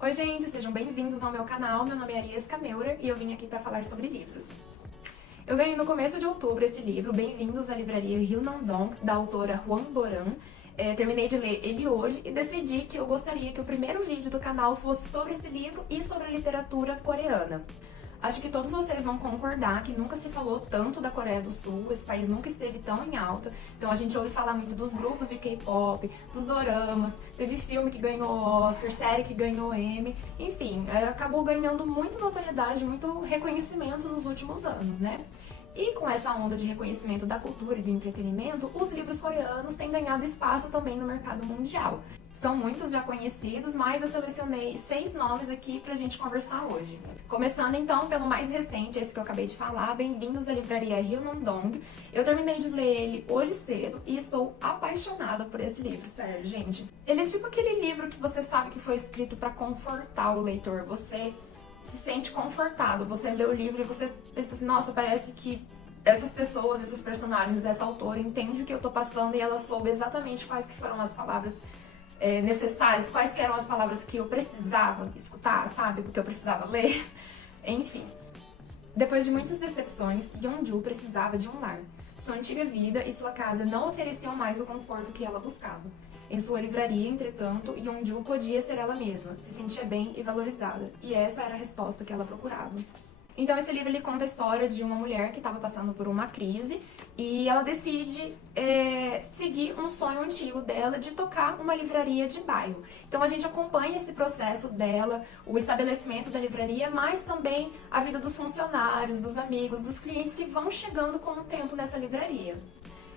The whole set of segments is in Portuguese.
Oi gente, sejam bem-vindos ao meu canal, meu nome é Ariesca Meurer e eu vim aqui para falar sobre livros. Eu ganhei no começo de outubro esse livro, Bem-vindos à Livraria Ryunandong, da autora Hwang Boran. Terminei de ler ele hoje e decidi que eu gostaria que o primeiro vídeo do canal fosse sobre esse livro e sobre a literatura coreana. Acho que todos vocês vão concordar que nunca se falou tanto da Coreia do Sul, esse país nunca esteve tão em alta. Então a gente ouve falar muito dos grupos de K-pop, dos doramas, teve filme que ganhou Oscar, série que ganhou Emmy, enfim, acabou ganhando muita notoriedade, muito reconhecimento nos últimos anos, né? E com essa onda de reconhecimento da cultura e do entretenimento, os livros coreanos têm ganhado espaço também no mercado mundial. São muitos já conhecidos, mas eu selecionei 6 nomes aqui pra gente conversar hoje. Começando então pelo mais recente, esse que eu acabei de falar, Bem-vindos à Livraria Ryunandong. Eu terminei de ler ele hoje cedo e estou apaixonada por esse livro, sério, gente. Ele é tipo aquele livro que você sabe que foi escrito pra confortar o leitor, você se sente confortado, você lê o livro e você pensa assim, nossa, parece que essas pessoas, esses personagens, essa autora entende o que eu tô passando e ela soube exatamente quais que foram as palavras necessárias, quais que eram as palavras que eu precisava escutar, sabe, porque eu precisava ler, enfim. Depois de muitas decepções, Yeonju precisava de um lar. Sua antiga vida e sua casa não ofereciam mais o conforto que ela buscava. Em sua livraria, entretanto, Yeonju podia ser ela mesma, se sentia bem e valorizada, e essa era a resposta que ela procurava. Então esse livro ele conta a história de uma mulher que estava passando por uma crise e ela decide seguir um sonho antigo dela de tocar uma livraria de bairro. Então a gente acompanha esse processo dela, o estabelecimento da livraria, mas também a vida dos funcionários, dos amigos, dos clientes que vão chegando com o tempo nessa livraria.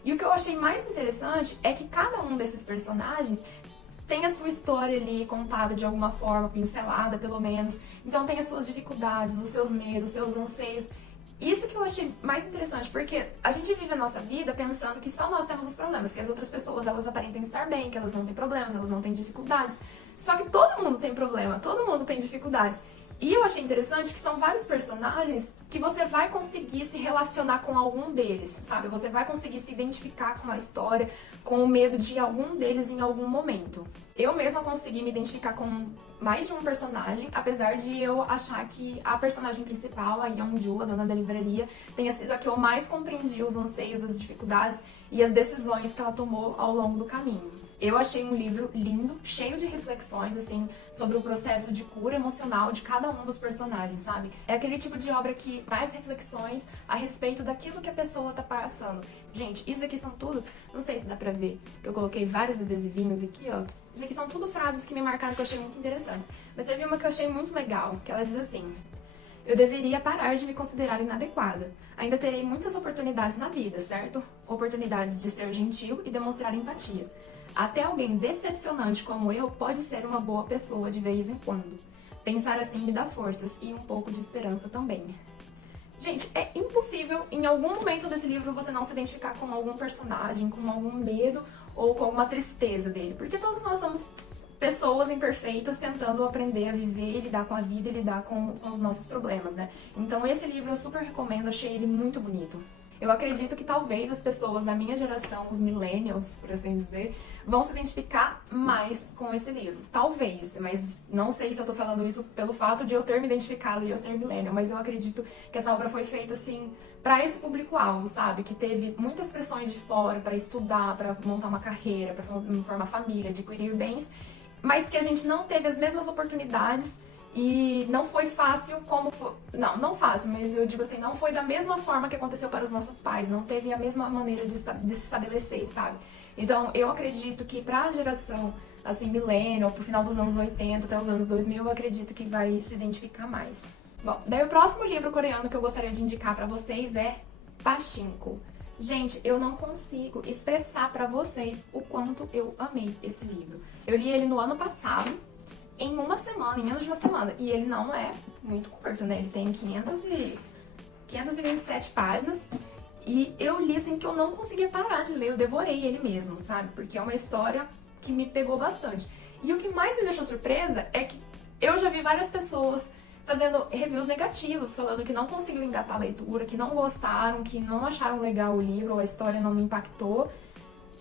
E o que eu achei mais interessante é que cada um desses personagens tem a sua história ali contada de alguma forma, pincelada pelo menos. Então tem as suas dificuldades, os seus medos, os seus anseios. Isso que eu achei mais interessante, porque a gente vive a nossa vida pensando que só nós temos os problemas, que as outras pessoas elas aparentam estar bem, que elas não têm problemas, elas não têm dificuldades. Só que todo mundo tem problema, todo mundo tem dificuldades. E eu achei interessante que são vários personagens que você vai conseguir se relacionar com algum deles, sabe? Você vai conseguir se identificar com a história, com o medo de algum deles em algum momento. Eu mesma consegui me identificar com mais de um personagem, apesar de eu achar que a personagem principal, a Yeonju, a dona da livraria, tenha sido a que eu mais compreendi os anseios, as dificuldades e as decisões que ela tomou ao longo do caminho. Eu achei um livro lindo, cheio de reflexões, assim, sobre o processo de cura emocional de cada um dos personagens, sabe? É aquele tipo de obra que traz reflexões a respeito daquilo que a pessoa tá passando. Gente, isso aqui são tudo, não sei se dá pra ver, eu coloquei vários adesivinhos aqui, ó. Isso aqui são tudo frases que me marcaram que eu achei muito interessantes. Mas teve uma que eu achei muito legal, que ela diz assim: eu deveria parar de me considerar inadequada. Ainda terei muitas oportunidades na vida, certo? Oportunidades de ser gentil e demonstrar empatia. Até alguém decepcionante como eu pode ser uma boa pessoa de vez em quando. Pensar assim me dá forças e um pouco de esperança também. Gente, é impossível em algum momento desse livro você não se identificar com algum personagem, com algum medo ou com alguma tristeza dele. Porque todos nós somos pessoas imperfeitas tentando aprender a viver, lidar com a vida e lidar com os nossos problemas, né? Então esse livro eu super recomendo, achei ele muito bonito. Eu acredito que talvez as pessoas da minha geração, os millennials, por assim dizer, vão se identificar mais com esse livro. Talvez, mas não sei se eu tô falando isso pelo fato de eu ter me identificado e eu ser millennial, mas eu acredito que essa obra foi feita, assim, para esse público-alvo, sabe? Que teve muitas pressões de fora para estudar, para montar uma carreira, para formar família, adquirir bens, mas que a gente não teve as mesmas oportunidades. E não foi fácil como foi... Não fácil, mas eu digo assim, não foi da mesma forma que aconteceu para os nossos pais, não teve a mesma maneira de se estabelecer, sabe? Então, eu acredito que para a geração, assim, millennial, pro final dos anos 80 até os anos 2000, eu acredito que vai se identificar mais. Bom, daí o próximo livro coreano que eu gostaria de indicar para vocês é Pachinko. Gente, eu não consigo expressar pra vocês o quanto eu amei esse livro. Eu li ele no ano passado, em uma semana, em menos de uma semana. E ele não é muito curto, né? Ele tem 527 páginas. E eu li assim que eu não conseguia parar de ler, eu devorei ele mesmo, sabe? Porque é uma história que me pegou bastante. E o que mais me deixou surpresa é que eu já vi várias pessoas fazendo reviews negativos, falando que não conseguiu engatar a leitura, que não gostaram, que não acharam legal o livro, ou a história não me impactou.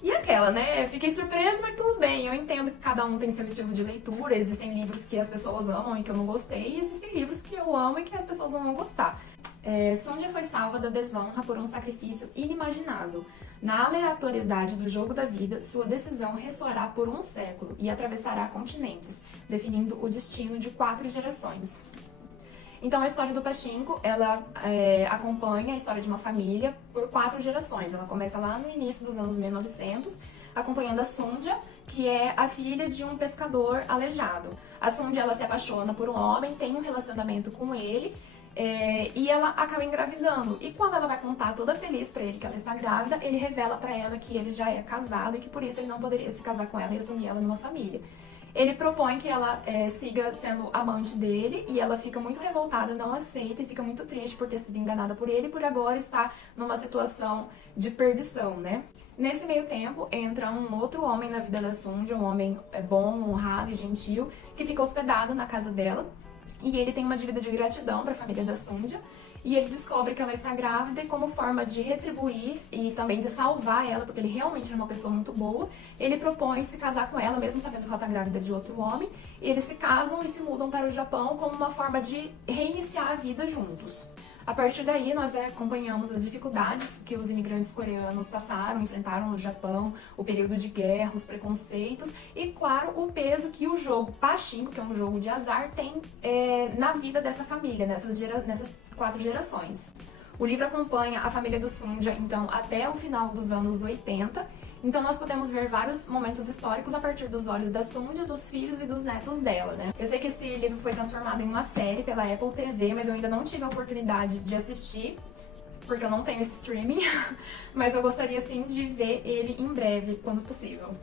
E aquela, né? Fiquei surpresa, mas tudo bem. Eu entendo que cada um tem seu estilo de leitura. Existem livros que as pessoas amam e que eu não gostei, e existem livros que eu amo e que as pessoas não vão gostar. Sonja foi salva da desonra por um sacrifício inimaginável. Na aleatoriedade do jogo da vida, sua decisão ressoará por um século e atravessará continentes, definindo o destino de 4 gerações. Então, a história do Pachinko, ela acompanha a história de uma família por 4 gerações. Ela começa lá no início dos anos 1900, acompanhando a Sonja, que é a filha de um pescador aleijado. A Sonja, ela se apaixona por um homem, tem um relacionamento com ele, e ela acaba engravidando. E quando ela vai contar toda feliz pra ele que ela está grávida, ele revela pra ela que ele já é casado e que por isso ele não poderia se casar com ela e assumir ela numa família. Ele propõe que ela siga sendo amante dele e ela fica muito revoltada, não aceita e fica muito triste por ter sido enganada por ele e por agora estar numa situação de perdição, né? Nesse meio tempo, entra um outro homem na vida da Sonja, um homem bom, honrado e gentil, que fica hospedado na casa dela. E ele tem uma dívida de gratidão para a família da Sonja. E ele descobre que ela está grávida e como forma de retribuir e também de salvar ela, porque ele realmente era uma pessoa muito boa, ele propõe se casar com ela, mesmo sabendo que ela está grávida de outro homem. E eles se casam e se mudam para o Japão como uma forma de reiniciar a vida juntos. A partir daí, nós acompanhamos as dificuldades que os imigrantes coreanos passaram, enfrentaram no Japão, o período de guerra, os preconceitos e, claro, o peso que o jogo Pachinko, que é um jogo de azar, tem na vida dessa família, nessas 4 gerações. O livro acompanha a família do Sonja, então, até o final dos anos 80. Então nós podemos ver vários momentos históricos a partir dos olhos da Sonja, dos filhos e dos netos dela, né? Eu sei que esse livro foi transformado em uma série pela Apple TV, mas eu ainda não tive a oportunidade de assistir, porque eu não tenho esse streaming, mas eu gostaria sim de ver ele em breve, quando possível.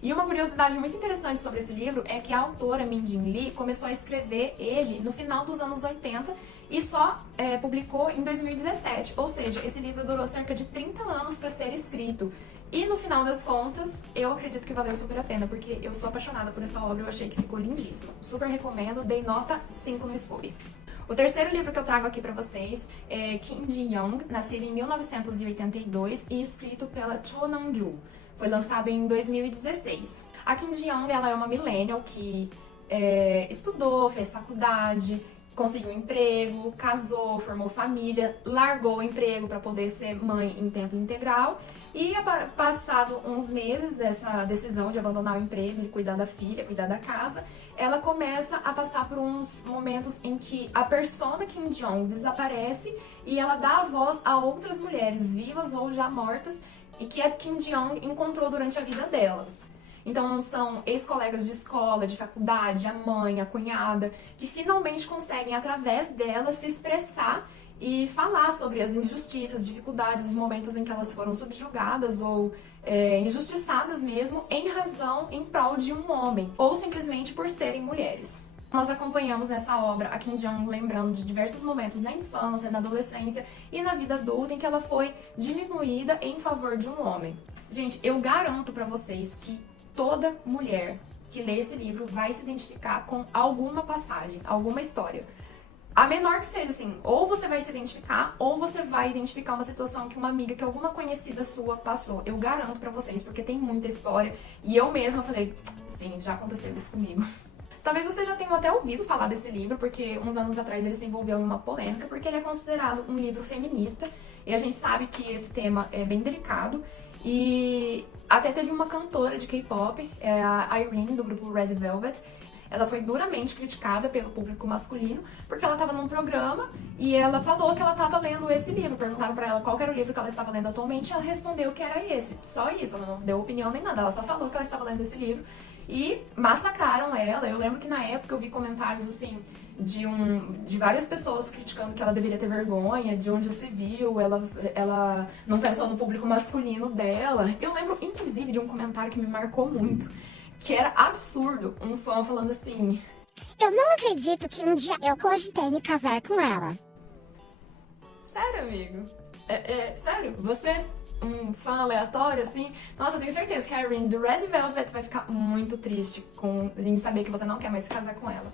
E uma curiosidade muito interessante sobre esse livro é que a autora Min Jin Lee começou a escrever ele no final dos anos 80 e só publicou em 2017, ou seja, esse livro durou cerca de 30 anos para ser escrito. E no final das contas, eu acredito que valeu super a pena, porque eu sou apaixonada por essa obra, eu achei que ficou lindíssima. Super recomendo, dei nota 5 no Scooby. O terceiro livro que eu trago aqui pra vocês é Kim Ji-young, nascido em 1982 e escrito pela Cho Nam-ju. Foi lançado em 2016. A Kim Ji-young, ela é uma millennial que estudou, fez faculdade, conseguiu um emprego, casou, formou família, largou o emprego para poder ser mãe em tempo integral e, passado uns meses dessa decisão de abandonar o emprego e cuidar da filha, cuidar da casa, ela começa a passar por uns momentos em que a persona Kim Ji-young desaparece e ela dá a voz a outras mulheres vivas ou já mortas e que a Kim Ji-young encontrou durante a vida dela. Então são ex-colegas de escola, de faculdade, a mãe, a cunhada, que finalmente conseguem, através dela, se expressar e falar sobre as injustiças, dificuldades, os momentos em que elas foram subjugadas ou injustiçadas mesmo, em prol de um homem, ou simplesmente por serem mulheres. Nós acompanhamos nessa obra a Kim Ji-young lembrando de diversos momentos na infância, na adolescência e na vida adulta em que ela foi diminuída em favor de um homem. Gente, eu garanto pra vocês que toda mulher que lê esse livro vai se identificar com alguma passagem, alguma história. A menor que seja, assim, ou você vai se identificar, ou você vai identificar uma situação que uma amiga, que alguma conhecida sua passou. Eu garanto pra vocês, porque tem muita história. E eu mesma falei, sim, já aconteceu isso comigo. Talvez vocês já tenham até ouvido falar desse livro, porque uns anos atrás ele se envolveu em uma polêmica, porque ele é considerado um livro feminista. E a gente sabe que esse tema é bem delicado. E até teve uma cantora de K-pop, a Irene, do grupo Red Velvet. Ela foi duramente criticada pelo público masculino, porque ela estava num programa e ela falou que ela estava lendo esse livro. Perguntaram pra ela qual era o livro que ela estava lendo atualmente e ela respondeu que era esse. Só isso, ela não deu opinião nem nada, ela só falou que ela estava lendo esse livro. e massacraram ela. Eu lembro que na época eu vi comentários assim de várias pessoas criticando que ela deveria ter vergonha, de onde se viu, ela não pensou no público masculino dela. Eu lembro, inclusive, de um comentário que me marcou muito, que era absurdo, um fã falando assim: eu não acredito que um dia eu cogitei me casar com ela. Sério, amigo? Sério? Você, um fã aleatório, assim? Nossa, eu tenho certeza que a Irene do Red Velvet vai ficar muito triste em saber que você não quer mais se casar com ela.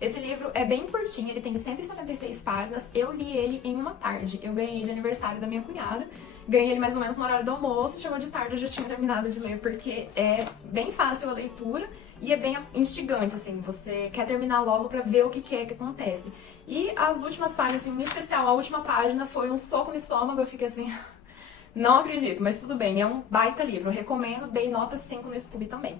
Esse livro é bem curtinho, ele tem 176 páginas, eu li ele em uma tarde. Eu ganhei de aniversário da minha cunhada, ganhei ele mais ou menos no horário do almoço, chegou de tarde, eu já tinha terminado de ler, porque é bem fácil a leitura e é bem instigante, assim, você quer terminar logo pra ver o que é que acontece. E as últimas páginas, assim, em especial a última página foi um soco no estômago, eu fiquei assim, não acredito, mas tudo bem, é um baita livro, eu recomendo, dei nota 5 no Scooby também.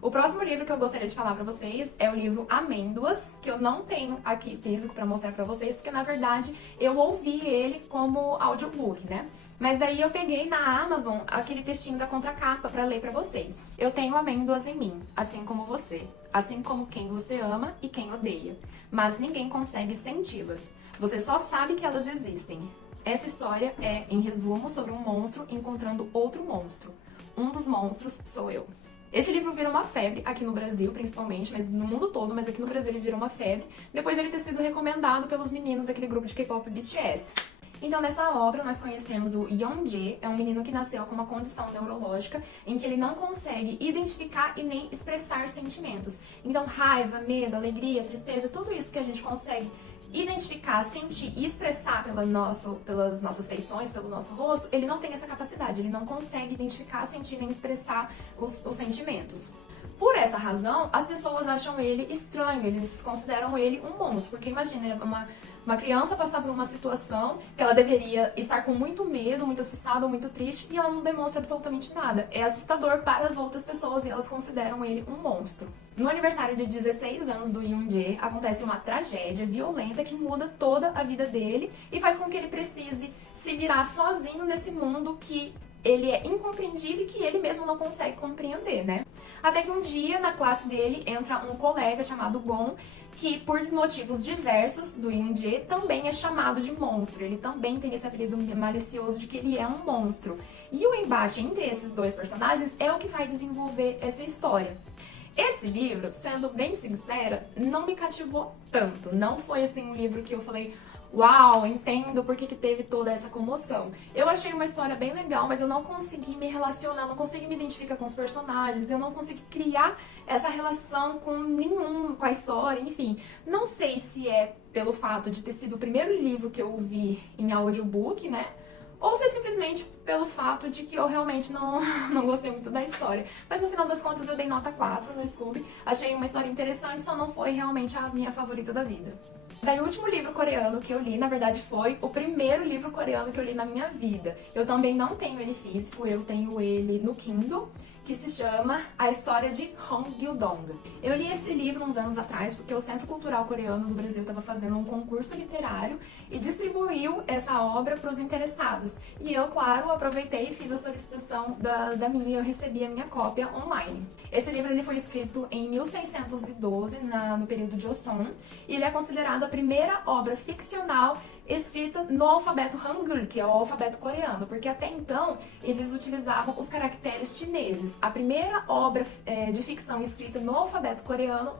O próximo livro que eu gostaria de falar pra vocês é o livro Amêndoas, que eu não tenho aqui físico pra mostrar pra vocês, porque na verdade eu ouvi ele como audiobook, né? Mas aí eu peguei na Amazon aquele textinho da contracapa pra ler pra vocês. Eu tenho amêndoas em mim, assim como você, assim como quem você ama e quem odeia, mas ninguém consegue senti-las. Você só sabe que elas existem. Essa história é, em resumo, sobre um monstro encontrando outro monstro. Um dos monstros sou eu. Esse livro virou uma febre, aqui no Brasil principalmente, mas no mundo todo, mas aqui no Brasil ele virou uma febre, depois dele ter sido recomendado pelos meninos daquele grupo de K-pop BTS. Então, nessa obra, nós conhecemos o Yeonjae, é um menino que nasceu com uma condição neurológica em que ele não consegue identificar e nem expressar sentimentos. Então, raiva, medo, alegria, tristeza, tudo isso que a gente consegue identificar, sentir e expressar pelas nossas feições, pelo nosso rosto, ele não tem essa capacidade, ele não consegue identificar, sentir nem expressar os sentimentos. Por essa razão, as pessoas acham ele estranho, eles consideram ele um monstro, porque imagina, uma criança passar por uma situação que ela deveria estar com muito medo, muito assustada ou muito triste, e ela não demonstra absolutamente nada. É assustador para as outras pessoas e elas consideram ele um monstro. No aniversário de 16 anos do Yeonjae, acontece uma tragédia violenta que muda toda a vida dele e faz com que ele precise se virar sozinho nesse mundo que ele é incompreendido e que ele mesmo não consegue compreender, né? Até que um dia, na classe dele, entra um colega chamado Gon, que por motivos diversos do Yeonjae também é chamado de monstro. Ele também tem esse apelido malicioso de que ele é um monstro. E o embate entre esses dois personagens é o que vai desenvolver essa história. Esse livro, sendo bem sincera, não me cativou tanto. Não foi assim um livro que eu falei, uau, entendo por que teve toda essa comoção. Eu achei uma história bem legal, mas eu não consegui me relacionar, não consegui me identificar com os personagens, eu não consegui criar essa relação com a história, enfim. Não sei se é pelo fato de ter sido o primeiro livro que eu ouvi em audiobook, né? Ou se é simplesmente pelo fato de que eu realmente não gostei muito da história. Mas no final das contas eu dei nota 4 no Scooby. Achei uma história interessante, só não foi realmente a minha favorita da vida. Daí o último livro coreano que eu li, na verdade, foi o primeiro livro coreano que eu li na minha vida. Eu também não tenho ele físico, eu tenho ele no Kindle, que se chama A História de Hong Gil-dong. Eu li esse livro uns anos atrás porque o Centro Cultural Coreano do Brasil estava fazendo um concurso literário e distribuiu essa obra para os interessados. E eu, claro, aproveitei e fiz a solicitação da minha e eu recebi a minha cópia online. Esse livro ele foi escrito em 1612, no período de Joseon, e ele é considerado a primeira obra ficcional escrita no alfabeto Hangul, que é o alfabeto coreano, porque até então eles utilizavam os caracteres chineses. A primeira obra de ficção escrita no alfabeto coreano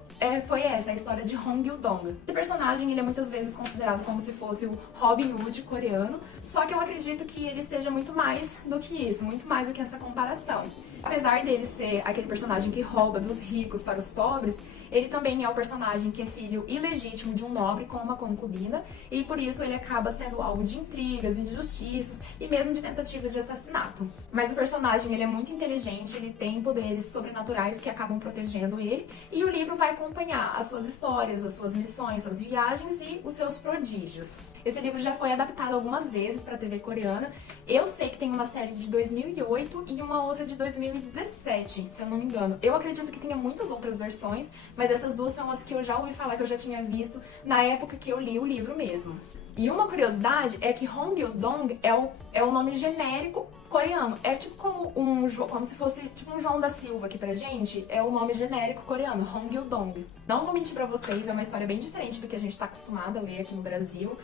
foi essa, a história de Hong Gil-dong. Esse personagem ele é muitas vezes considerado como se fosse o Robin Hood coreano, só que eu acredito que ele seja muito mais do que isso, muito mais do que essa comparação. Apesar dele ser aquele personagem que rouba dos ricos para os pobres, ele também é o personagem que é filho ilegítimo de um nobre com uma concubina, e por isso ele acaba sendo alvo de intrigas, de injustiças e mesmo de tentativas de assassinato. Mas o personagem ele é muito inteligente, ele tem poderes sobrenaturais que acabam protegendo ele, e o livro vai acompanhar as suas histórias, as suas missões, suas viagens e os seus prodígios. Esse livro já foi adaptado algumas vezes para a TV coreana. Eu sei que tem uma série de 2008 e uma outra de 2017, se eu não me engano. Eu acredito que tenha muitas outras versões, mas essas duas são as que eu já ouvi falar, que eu já tinha visto na época que eu li o livro mesmo. E uma curiosidade é que Hongyeodong é o nome genérico coreano. É tipo como se fosse tipo um João da Silva aqui pra gente. É o nome genérico coreano, Hongyeodong. Não vou mentir pra vocês, é uma história bem diferente do que a gente tá acostumado a ler aqui no Brasil.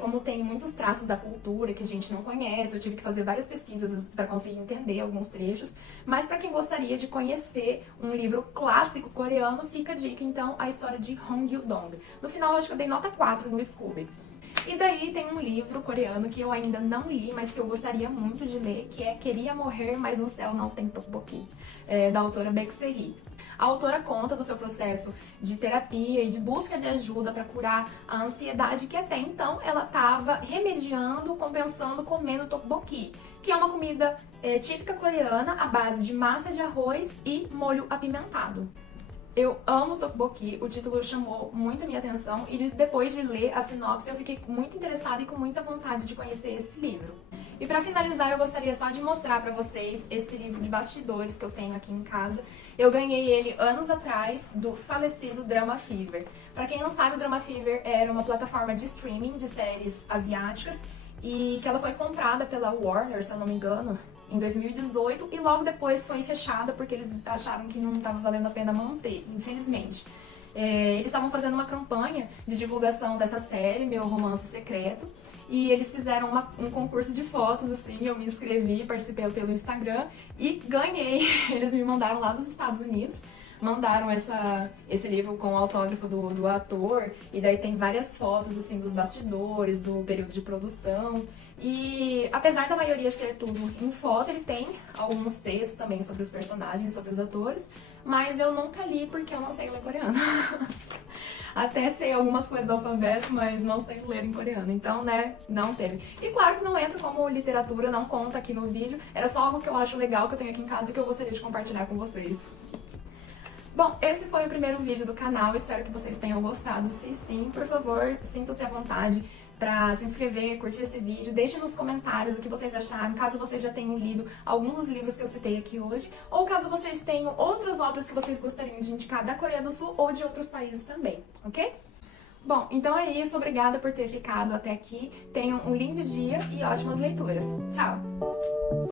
Como tem muitos traços da cultura que a gente não conhece, eu tive que fazer várias pesquisas pra conseguir entender alguns trechos. Mas pra quem gostaria de conhecer um livro clássico coreano, fica a dica então, a história de Hongyeodong. No final eu acho que eu dei nota 4 no Scooby. E daí tem um livro coreano que eu ainda não li, mas que eu gostaria muito de ler, que é Queria Morrer, Mas no Céu Não Tem Tteokbokki, da autora Baek Se-hee. A autora conta do seu processo de terapia e de busca de ajuda para curar a ansiedade que até então ela estava remediando, compensando comendo tteokbokki, que é uma comida típica coreana à base de massa de arroz e molho apimentado. Eu amo tteokbokki, o título chamou muito a minha atenção e depois de ler a sinopse eu fiquei muito interessada e com muita vontade de conhecer esse livro. E para finalizar eu gostaria só de mostrar para vocês esse livro de bastidores que eu tenho aqui em casa. Eu ganhei ele anos atrás do falecido Drama Fever. Para quem não sabe, o Drama Fever era uma plataforma de streaming de séries asiáticas e que ela foi comprada pela Warner, se eu não me engano, em 2018 e logo depois foi fechada porque eles acharam que não estava valendo a pena manter, infelizmente. Eles estavam fazendo uma campanha de divulgação dessa série, Meu Romance Secreto, e eles fizeram um concurso de fotos, assim, eu me inscrevi, participei pelo Instagram e ganhei. Eles me mandaram lá dos Estados Unidos, mandaram esse livro com o autógrafo do ator, e daí tem várias fotos, assim, dos bastidores, do período de produção. E apesar da maioria ser tudo em foto, ele tem alguns textos também sobre os personagens, sobre os atores, mas eu nunca li porque eu não sei ler coreano. Até sei algumas coisas do alfabeto, mas não sei ler em coreano, então, né, não teve. E claro que não entra como literatura, não conta aqui no vídeo, era só algo que eu acho legal, que eu tenho aqui em casa e que eu gostaria de compartilhar com vocês. Bom, esse foi o primeiro vídeo do canal, espero que vocês tenham gostado. Se sim, por favor, sintam-se à vontade para se inscrever, curtir esse vídeo, deixe nos comentários o que vocês acharam, caso vocês já tenham lido alguns dos livros que eu citei aqui hoje, ou caso vocês tenham outras obras que vocês gostariam de indicar da Coreia do Sul ou de outros países também, ok? Bom, então é isso, obrigada por ter ficado até aqui, tenham um lindo dia e ótimas leituras. Tchau!